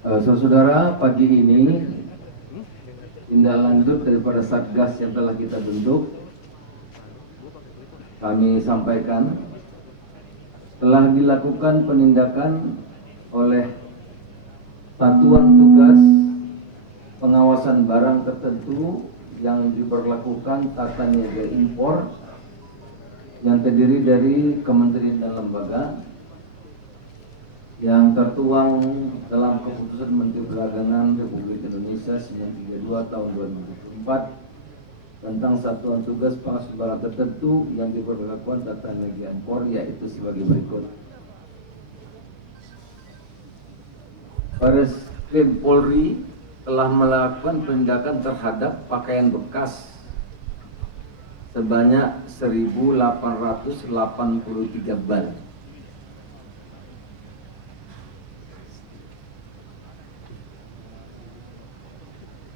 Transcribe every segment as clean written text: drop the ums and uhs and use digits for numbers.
Saudara, pagi ini tindak lanjut daripada Satgas yang telah kita bentuk, kami sampaikan telah dilakukan penindakan oleh Satuan Tugas Pengawasan Barang Tertentu yang diberlakukan tata niaga impor yang terdiri dari kementerian dan lembaga yang tertuang dalam Keputusan Menteri Perdagangan Republik Indonesia 932 tahun 2024 tentang Satuan Tugas Pengawasan Barang Tertentu yang diberlakukan tata niaga impor, yaitu sebagai berikut. Baris Krim Polri telah melakukan penindakan terhadap pakaian bekas sebanyak 1.883 bal.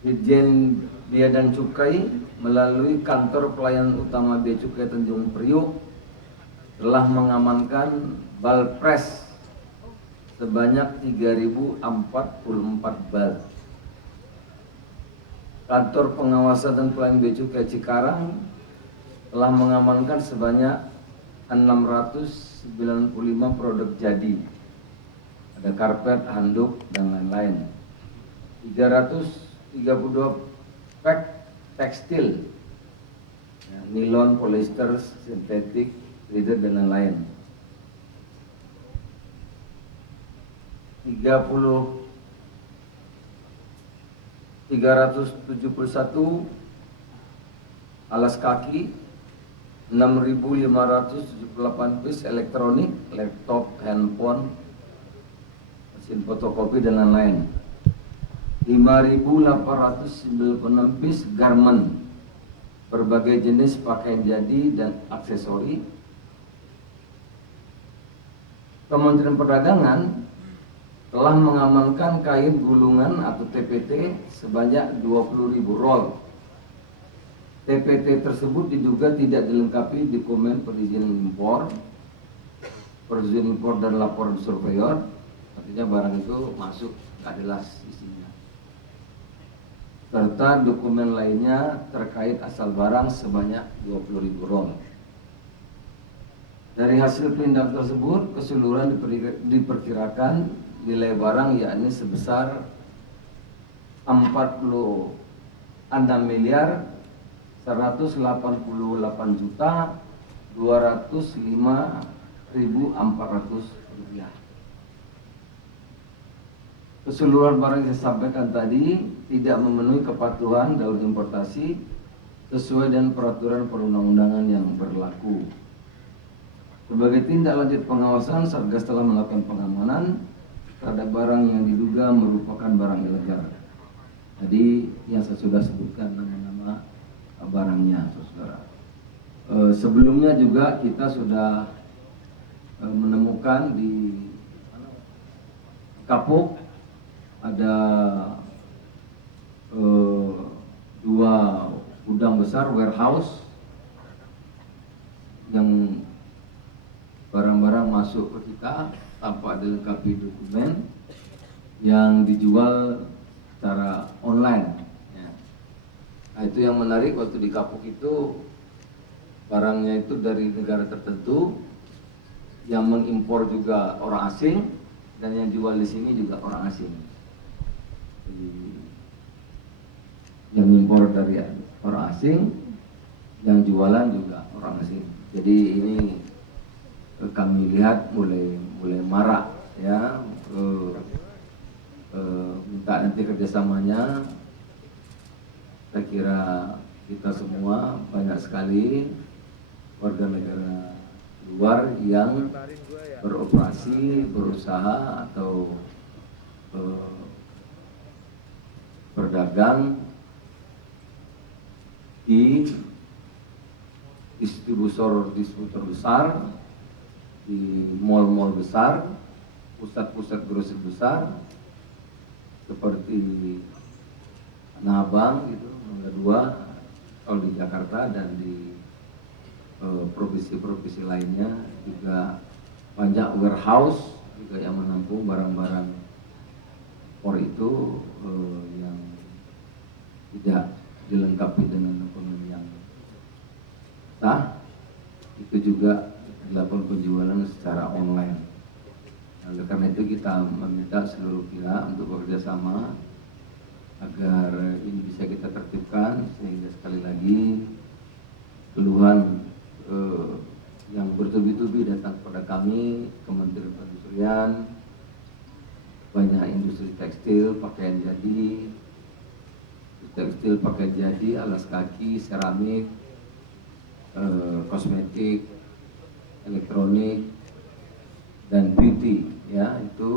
Dirjen Bea dan Cukai melalui kantor pelayanan utama Bea Cukai Tanjung Priok telah mengamankan bal pres sebanyak 3.044 bal. Kantor pengawasan dan pelayanan Bea Cukai Cikarang telah mengamankan sebanyak 695 produk jadi, ada karpet, handuk, dan lain-lain. 332 pak tekstil, nilon, polyester, sintetik, leather, dan lain-lain. 371 alas kaki, 6.578 piece elektronik, laptop, handphone, mesin fotokopi, dan lain-lain. 5.896 piece garment, berbagai jenis pakaian jadi dan aksesori. Kementerian Perdagangan telah mengamankan kain gulungan atau TPT sebanyak 20.000 roll. TPT tersebut diduga tidak dilengkapi dokumen perizinan impor, dan laporan surveyor, artinya barang itu masuk tidak jelas isinya, serta dokumen lainnya terkait asal barang sebanyak 20.000 roll. Dari hasil penindakan tersebut, keseluruhan diperkirakan nilai barang yakni sebesar 46 miliar 188 juta 205.400 rupiah. Keseluruhan barang yang saya sampaikan tadi tidak memenuhi kepatuhan dalam importasi sesuai dengan peraturan perundang-undangan yang berlaku. Sebagai tindak lanjut pengawasan, Satgas telah melakukan pengamanan terhadap barang yang diduga merupakan barang ilegal. Jadi yang saya sudah sebutkan nama-nama barangnya, saudara. Sebelumnya juga kita sudah menemukan di Kapuk ada 2 gudang besar warehouse yang barang-barang masuk ke kita tanpa dilengkapi dokumen yang dijual secara online. Nah, itu yang menarik, waktu di Kapuk itu barangnya itu dari negara tertentu, yang mengimpor juga orang asing, dan yang jual di sini juga orang asing. Jadi, yang impor dari orang asing, yang jualan juga orang asing. Jadi ini kami lihat mulai marak, ya. Minta nanti kerjasamanya. Saya kira kita semua banyak sekali warga negara luar yang beroperasi, berusaha atau berdagang di distributor besar, di mal-mal besar, pusat-pusat grosir besar seperti Tanah Abang gitu, Mangga 2 kalau di Jakarta, dan di provinsi-provinsi lainnya juga banyak warehouse juga yang menampung barang-barang ekspor itu yang tidak dilengkapi dengan dokumen yang sah, itu juga dilakukan penjualan secara online. Oleh karena itu kita meminta seluruh pihak untuk bekerja sama agar ini bisa kita tertibkan, sehingga sekali lagi keluhan yang bertubi-tubi datang kepada kami, Kementerian Perindustrian, banyak industri tekstil, pakaian jadi, alas kaki, seramik, kosmetik, elektronik, dan beauty, ya, itu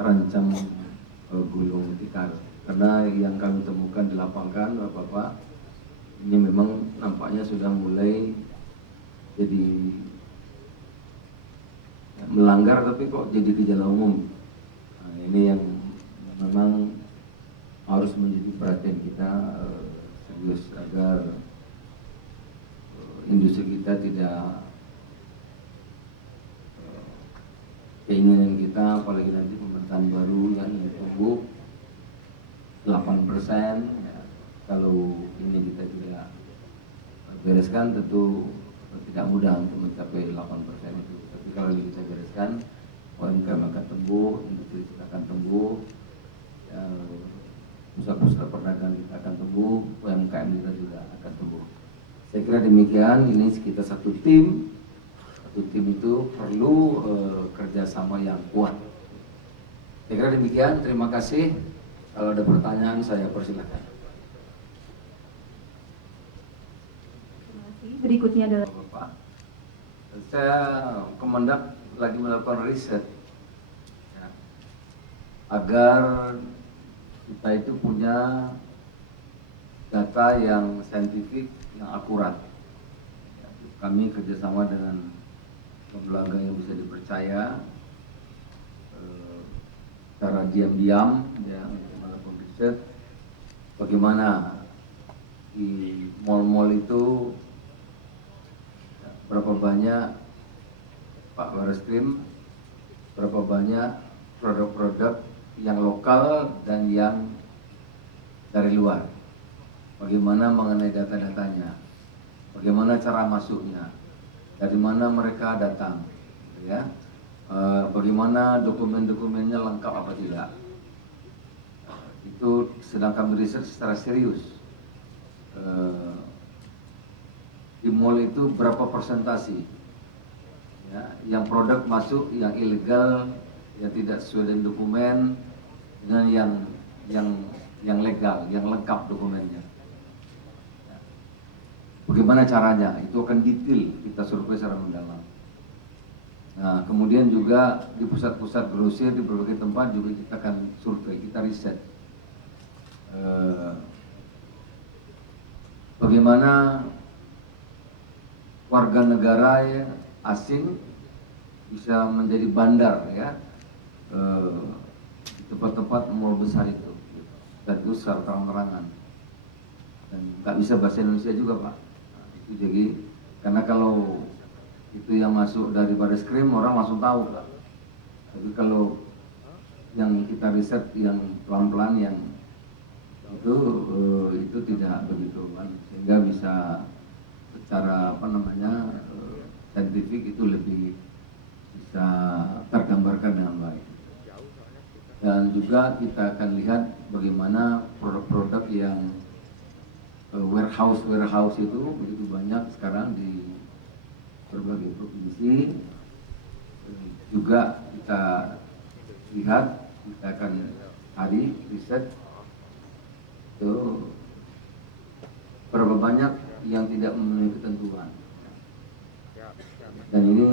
terancam gulung tikar. Karena yang kami temukan di lapangan, Bapak-Bapak, ini memang nampaknya sudah mulai jadi melanggar, tapi kok jadi gejala umum. Nah, ini yang memang harus menjadi perhatian kita serius agar industri kita tidak keinginan kita, apalagi nanti pemerintahan baru yang tumbuh 8%, ya, kalau ini kita tidak bereskan tentu tidak mudah untuk mencapai 8% itu. Tapi kalau ini kita bereskan, UMKM akan tumbuh, industri kita akan tumbuh, ya, pusat-pusat perdagangan kita akan tumbuh, UMKM kita juga akan tumbuh. Saya kira demikian. Ini kita satu tim. Satu tim itu perlu kerjasama yang kuat. Saya kira demikian. Terima kasih. Kalau ada pertanyaan saya persilakan. Berikutnya adalah Bapak, saya Kemendak lagi melakukan riset ya, agar kita itu punya data yang saintifik, yang akurat. Ya, kami kerjasama dengan lembaga yang bisa dipercaya, secara diam-diam ya, melakukan riset bagaimana di mal-mal itu berapa banyak Pak Barreskrim, berapa banyak produk-produk yang lokal dan yang dari luar. Bagaimana mengenai data-datanya, bagaimana cara masuknya, dari mana mereka datang, ya, bagaimana dokumen-dokumennya lengkap apa tidak. Itu sedang kami riset secara serius. Di mall itu berapa persentasi ya, yang produk masuk yang ilegal, yang tidak sesuai dengan dokumen, dengan yang legal, yang lengkap dokumennya. Ya. Bagaimana caranya? Itu akan detail kita survei secara mendalam. Nah, kemudian juga di pusat-pusat grosir di berbagai tempat juga kita akan survei, kita riset. Bagaimana warga negara ya, asing bisa menjadi bandar ya, tempat-tempat mall besar itu, dan itu secara terang-terangan, dan nggak bisa bahasa Indonesia juga Pak. Nah, itu jadi karena kalau itu yang masuk dari Barreskrim orang langsung tahu Pak. Tapi kalau yang kita riset yang pelan-pelan yang itu tidak begitu kan, sehingga bisa secara saintifik itu lebih bisa tergambarkan dengan baik. Dan juga kita akan lihat bagaimana produk-produk yang warehouse itu begitu banyak sekarang di berbagai provinsi. Juga kita lihat, kita akan cari riset itu berapa banyak yang tidak memenuhi ketentuan. Dan ini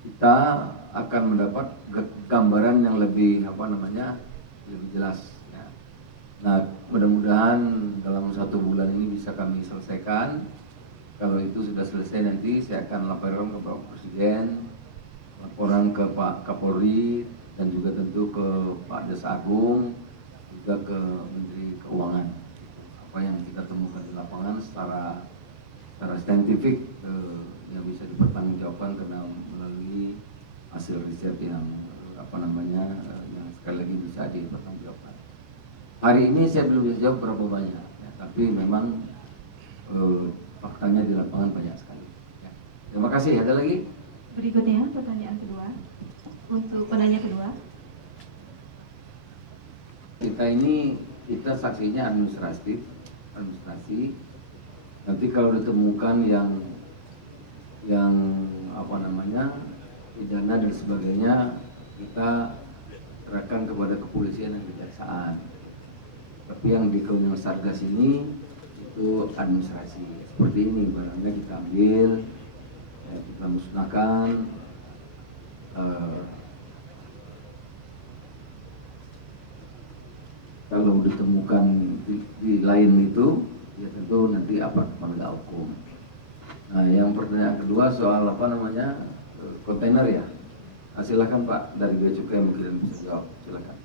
kita akan mendapat gambaran yang lebih lebih jelas. Ya. Nah, mudah-mudahan dalam 1 bulan ini bisa kami selesaikan. Kalau itu sudah selesai nanti saya akan laporkan ke Bapak Presiden, laporan ke Pak Kapolri, dan juga tentu ke Pak Jaksa Agung, juga ke Menteri Keuangan. Apa yang kita temukan di lapangan secara saintifik yang bisa dipertanggungjawabkan dipertanggungjawabkan karena melalui hasil riset yang yang sekali lagi bisa dipertanggungjawabkan. Hari ini saya belum bisa jawab berapa banyak, ya, tapi memang faktanya di lapangan banyak sekali. Ya. Terima kasih. Ada lagi? Berikutnya pertanyaan kedua. Untuk penanya kedua. Kita saksinya administrasi. Nanti kalau ditemukan yang pidana dan sebagainya, kita serahkan kepada kepolisian dan kejaksaan. Tapi yang di kewenangan Satgas ini itu administrasi. Seperti ini, barangnya kita ambil, ya, kita musnahkan. Kalau ditemukan di lain itu, ya tentu nanti aparat penegak hukum. Nah, yang pertanyaan kedua soal kontainer ya. Nah, silakan Pak dari Bea Cukai mungkin bisa jawab. Silakan.